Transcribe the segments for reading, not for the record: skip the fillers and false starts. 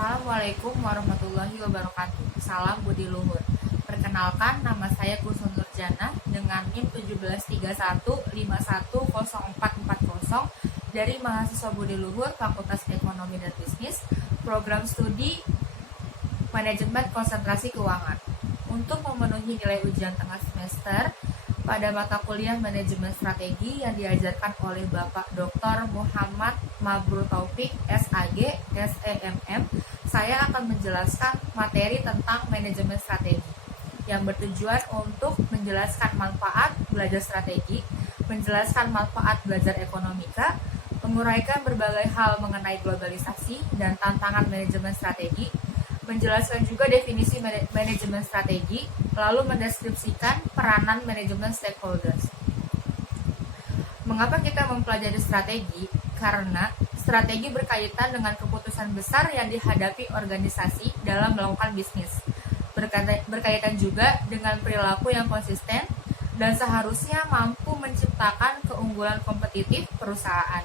Assalamualaikum warahmatullahi wabarakatuh. Salam Budi Luhur. Perkenalkan, nama saya Kusnul Nurjana dengan NIM 1731510440 dari mahasiswa Budi Luhur Fakultas Ekonomi dan Bisnis, Program Studi Manajemen Konsentrasi Keuangan. Untuk memenuhi nilai ujian tengah semester pada mata kuliah Manajemen Strategi yang diajarkan oleh Bapak Dr. Muhammad Mabrur Taufik, SAG, SEMM, saya akan menjelaskan materi tentang manajemen strategi yang bertujuan untuk menjelaskan manfaat belajar strategi, menjelaskan manfaat belajar ekonomika, menguraikan berbagai hal mengenai globalisasi dan tantangan manajemen strategi, menjelaskan juga definisi manajemen strategi, lalu mendeskripsikan peranan manajemen stakeholders. Mengapa kita mempelajari strategi? Karena strategi berkaitan dengan keputusan besar yang dihadapi organisasi dalam melakukan bisnis. Berkaitan juga dengan perilaku yang konsisten dan seharusnya mampu menciptakan keunggulan kompetitif perusahaan.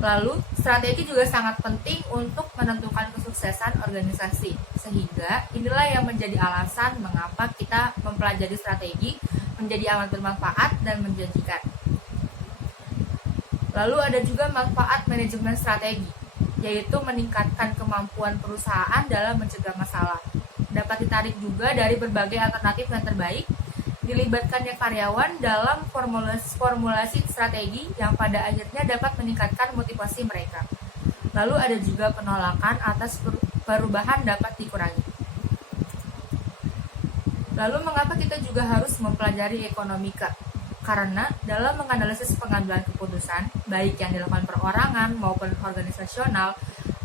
Lalu, strategi juga sangat penting untuk menentukan kesuksesan organisasi. Sehingga, inilah yang menjadi alasan mengapa kita mempelajari strategi menjadi amat bermanfaat dan menjanjikan. Lalu ada juga manfaat manajemen strategi, yaitu meningkatkan kemampuan perusahaan dalam mencegah masalah. Dapat ditarik juga dari berbagai alternatif yang terbaik, dilibatkannya karyawan dalam formulasi strategi yang pada akhirnya dapat meningkatkan motivasi mereka. Lalu ada juga penolakan atas perubahan dapat dikurangi. Lalu mengapa kita juga harus mempelajari ekonomika? Karena dalam menganalisis pengambilan keputusan, baik yang dilakukan perorangan maupun organisasional,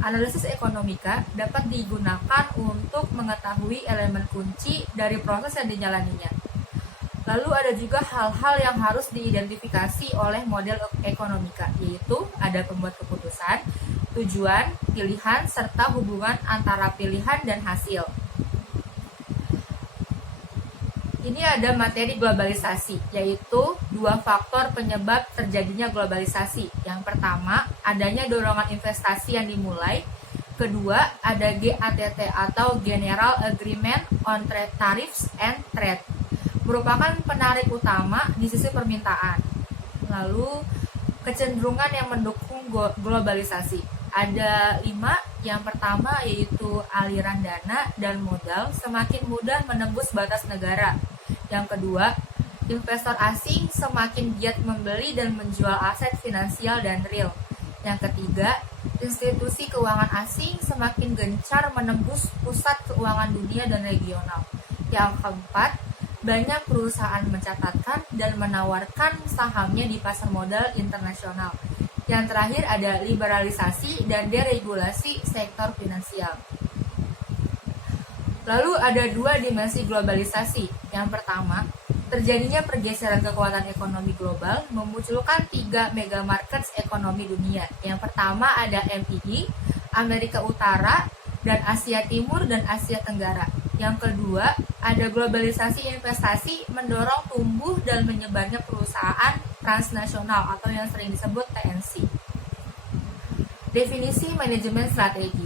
analisis ekonomika dapat digunakan untuk mengetahui elemen kunci dari proses yang dijalaninya. Lalu ada juga hal-hal yang harus diidentifikasi oleh model ekonomika, yaitu ada pembuat keputusan, tujuan, pilihan, serta hubungan antara pilihan dan hasil. Ini ada materi globalisasi, yaitu dua faktor penyebab terjadinya globalisasi. Yang pertama, adanya dorongan investasi yang dimulai. Kedua, ada GATT atau General Agreement on Trade Tariffs and Trade, merupakan penarik utama di sisi permintaan. Lalu, kecenderungan yang mendukung globalisasi. Ada 5, yang pertama yaitu aliran dana dan modal semakin mudah menembus batas negara. Yang kedua, investor asing semakin giat membeli dan menjual aset finansial dan real. Yang ketiga, institusi keuangan asing semakin gencar menembus pusat keuangan dunia dan regional. Yang keempat, banyak perusahaan mencatatkan dan menawarkan sahamnya di pasar modal internasional. Yang terakhir ada liberalisasi dan deregulasi sektor finansial. Lalu ada 2 dimensi globalisasi. Yang pertama, terjadinya pergeseran kekuatan ekonomi global memunculkan 3 mega markets ekonomi dunia. Yang pertama ada MII, Amerika Utara, dan Asia Timur dan Asia Tenggara. Yang kedua, ada globalisasi investasi mendorong tumbuh dan menyebarnya perusahaan transnasional atau yang sering disebut TNC. Definisi manajemen strategi.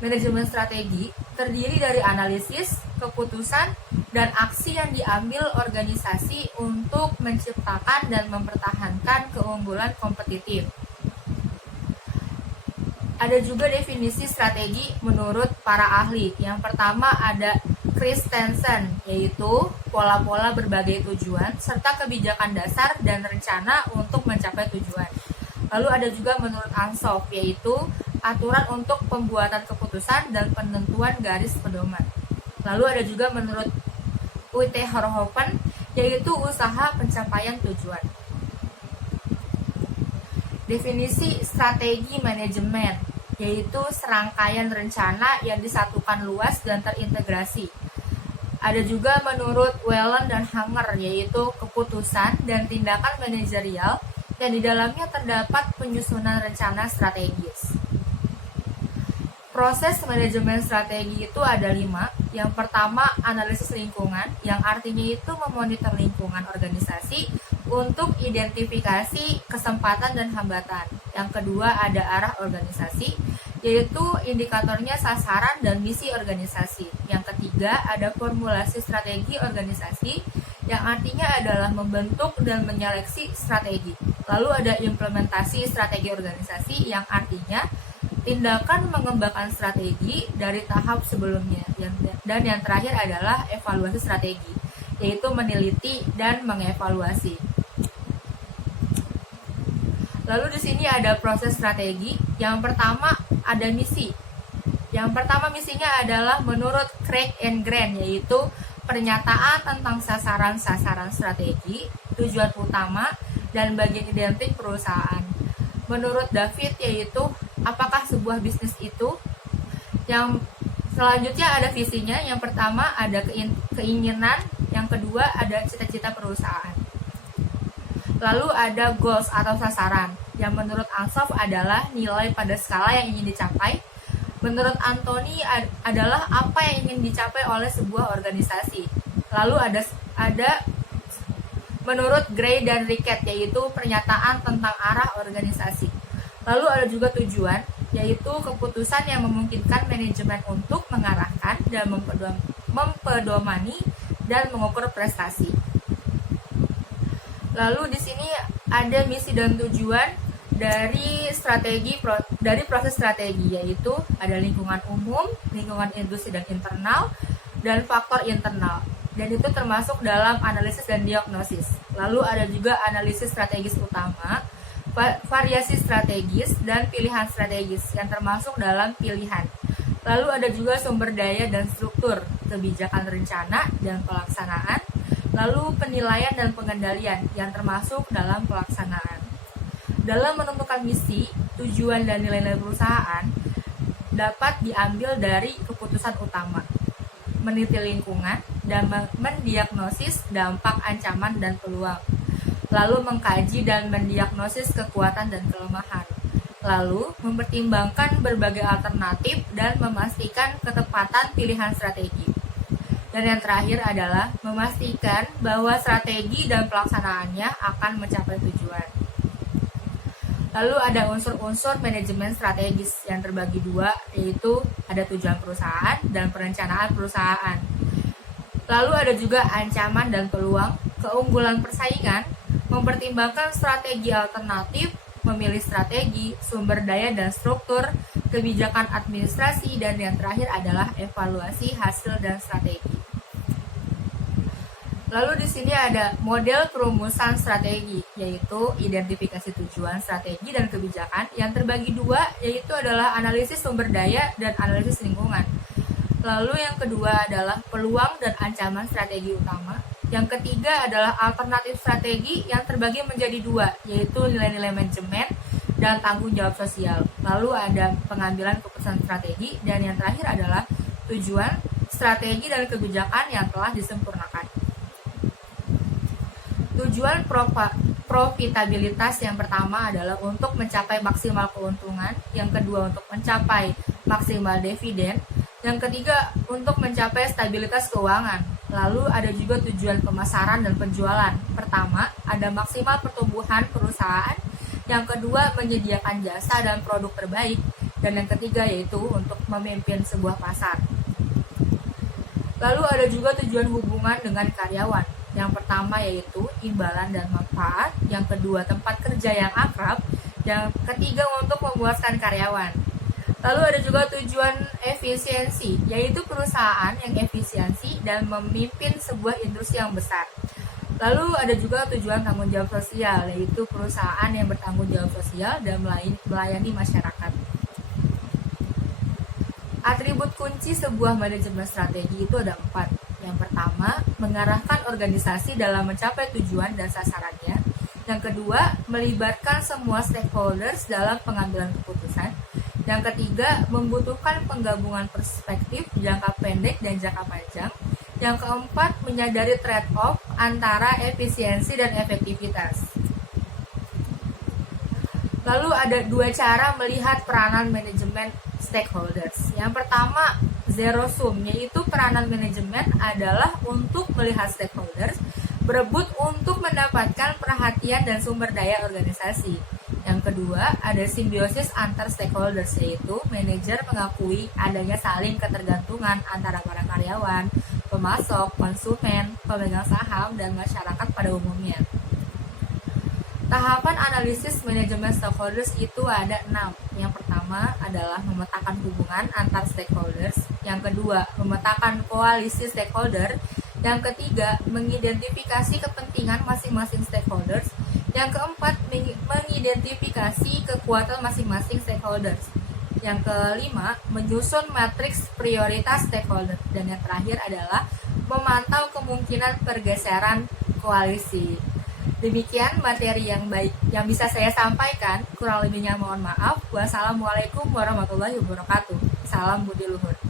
Manajemen strategi terdiri dari analisis, keputusan, dan aksi yang diambil organisasi untuk menciptakan dan mempertahankan keunggulan kompetitif. Ada juga definisi strategi menurut para ahli. Yang pertama ada Christensen, yaitu pola-pola berbagai tujuan serta kebijakan dasar dan rencana untuk mencapai tujuan. Lalu ada juga menurut Ansoff, yaitu aturan untuk pembuatan keputusan dan penentuan garis pedoman. Lalu ada juga menurut Uiterhoven, yaitu usaha pencapaian tujuan. Definisi strategi manajemen, yaitu serangkaian rencana yang disatukan luas dan terintegrasi. Ada juga menurut Whelan dan Hanger, yaitu keputusan dan tindakan manajerial yang di dalamnya terdapat penyusunan rencana strategis. Proses manajemen strategi itu ada 5. Yang pertama, analisis lingkungan, yang artinya itu memonitor lingkungan organisasi untuk identifikasi kesempatan dan hambatan. Yang kedua, ada arah organisasi. yaitu indikatornya sasaran dan misi organisasi. Yang ketiga, ada formulasi strategi organisasi, yang artinya adalah membentuk dan menyeleksi strategi. Lalu ada implementasi strategi organisasi, yang artinya tindakan mengembangkan strategi dari tahap sebelumnya. Dan yang terakhir adalah evaluasi strategi, yaitu meneliti dan mengevaluasi. Lalu di sini ada proses strategi. Yang pertama ada misi. Yang pertama misinya adalah menurut Craig and Grant, yaitu pernyataan tentang sasaran-sasaran strategi, tujuan utama, dan bagian identik perusahaan. Menurut David, yaitu apakah sebuah bisnis itu. Yang selanjutnya ada visinya. Yang pertama ada keinginan, yang kedua ada cita-cita perusahaan. Lalu ada goals atau sasaran, yang menurut Ansoff adalah nilai pada skala yang ingin dicapai. Menurut Anthony adalah apa yang ingin dicapai oleh sebuah organisasi. Lalu ada menurut Gray dan Rickett, yaitu pernyataan tentang arah organisasi. Lalu ada juga tujuan, yaitu keputusan yang memungkinkan manajemen untuk mengarahkan dan mempedomani dan mengukur prestasi. Lalu di sini ada misi dan tujuan dari proses strategi, yaitu ada lingkungan umum, lingkungan industri dan internal, dan faktor internal. Dan itu termasuk dalam analisis dan diagnosis. Lalu ada juga analisis strategis utama, variasi strategis, dan pilihan strategis yang termasuk dalam pilihan. Lalu ada juga sumber daya dan struktur, kebijakan rencana dan pelaksanaan, lalu penilaian dan pengendalian yang termasuk dalam pelaksanaan. Dalam menentukan misi, tujuan, dan nilai-nilai perusahaan dapat diambil dari keputusan utama, meneliti lingkungan, dan mendiagnosis dampak, ancaman, dan peluang, lalu mengkaji dan mendiagnosis kekuatan dan kelemahan, lalu mempertimbangkan berbagai alternatif dan memastikan ketepatan pilihan strategi. Dan yang terakhir adalah memastikan bahwa strategi dan pelaksanaannya akan mencapai tujuan. Lalu ada unsur-unsur manajemen strategis yang terbagi dua, yaitu ada tujuan perusahaan dan perencanaan perusahaan. Lalu ada juga ancaman dan peluang, keunggulan persaingan, mempertimbangkan strategi alternatif, memilih strategi, sumber daya dan struktur, kebijakan administrasi, dan yang terakhir adalah evaluasi hasil dan strategi. Lalu di sini ada model perumusan strategi, yaitu identifikasi tujuan, strategi, dan kebijakan yang terbagi dua, yaitu adalah analisis sumber daya dan analisis lingkungan. Lalu yang kedua adalah peluang dan ancaman strategi utama. Yang ketiga adalah alternatif strategi yang terbagi menjadi dua, yaitu nilai-nilai manajemen dan tanggung jawab sosial. Lalu ada pengambilan keputusan strategi, dan yang terakhir adalah tujuan, strategi, dan kebijakan yang telah disempurnakan. Tujuan profitabilitas yang pertama adalah untuk mencapai maksimal keuntungan, yang kedua untuk mencapai maksimal dividen, yang ketiga untuk mencapai stabilitas keuangan. Lalu ada juga tujuan pemasaran dan penjualan. Pertama, ada maksimal pertumbuhan perusahaan, yang kedua menyediakan jasa dan produk terbaik, dan yang ketiga yaitu untuk memimpin sebuah pasar. Lalu ada juga tujuan hubungan dengan karyawan. Yang pertama yaitu imbalan dan manfaat, yang kedua tempat kerja yang akrab, yang ketiga untuk memuaskan karyawan. Lalu ada juga tujuan efisiensi, yaitu perusahaan yang efisiensi dan memimpin sebuah industri yang besar. Lalu ada juga tujuan tanggung jawab sosial, yaitu perusahaan yang bertanggung jawab sosial dan melayani masyarakat. Atribut kunci sebuah manajemen strategi itu ada 4. Yang pertama, mengarahkan organisasi dalam mencapai tujuan dan sasarannya. Yang kedua, melibatkan semua stakeholders dalam pengambilan keputusan. Yang ketiga, membutuhkan penggabungan perspektif jangka pendek dan jangka panjang. Yang keempat, menyadari trade-off antara efisiensi dan efektivitas. Lalu ada 2 cara melihat peranan manajemen stakeholders. Yang pertama, zero sum, yaitu peranan manajemen adalah untuk melihat stakeholders berebut untuk mendapatkan perhatian dan sumber daya organisasi. Yang kedua, ada simbiosis antar stakeholders, yaitu manajer mengakui adanya saling ketergantungan antara para karyawan, pemasok, konsumen, pemegang saham, dan masyarakat pada umumnya. Tahapan analisis manajemen stakeholders itu ada 6. Yang pertama adalah memetakan hubungan antar stakeholders. Yang kedua, memetakan koalisi stakeholder. Yang ketiga, mengidentifikasi kepentingan masing-masing stakeholders. Yang keempat, mengidentifikasi kekuatan masing-masing stakeholders. Yang kelima, menyusun matriks prioritas stakeholder. Dan yang terakhir adalah memantau kemungkinan pergeseran koalisi. Demikian materi yang baik yang bisa saya sampaikan. Kurang lebihnya mohon maaf. Wassalamualaikum warahmatullahi wabarakatuh. Salam budi luhur.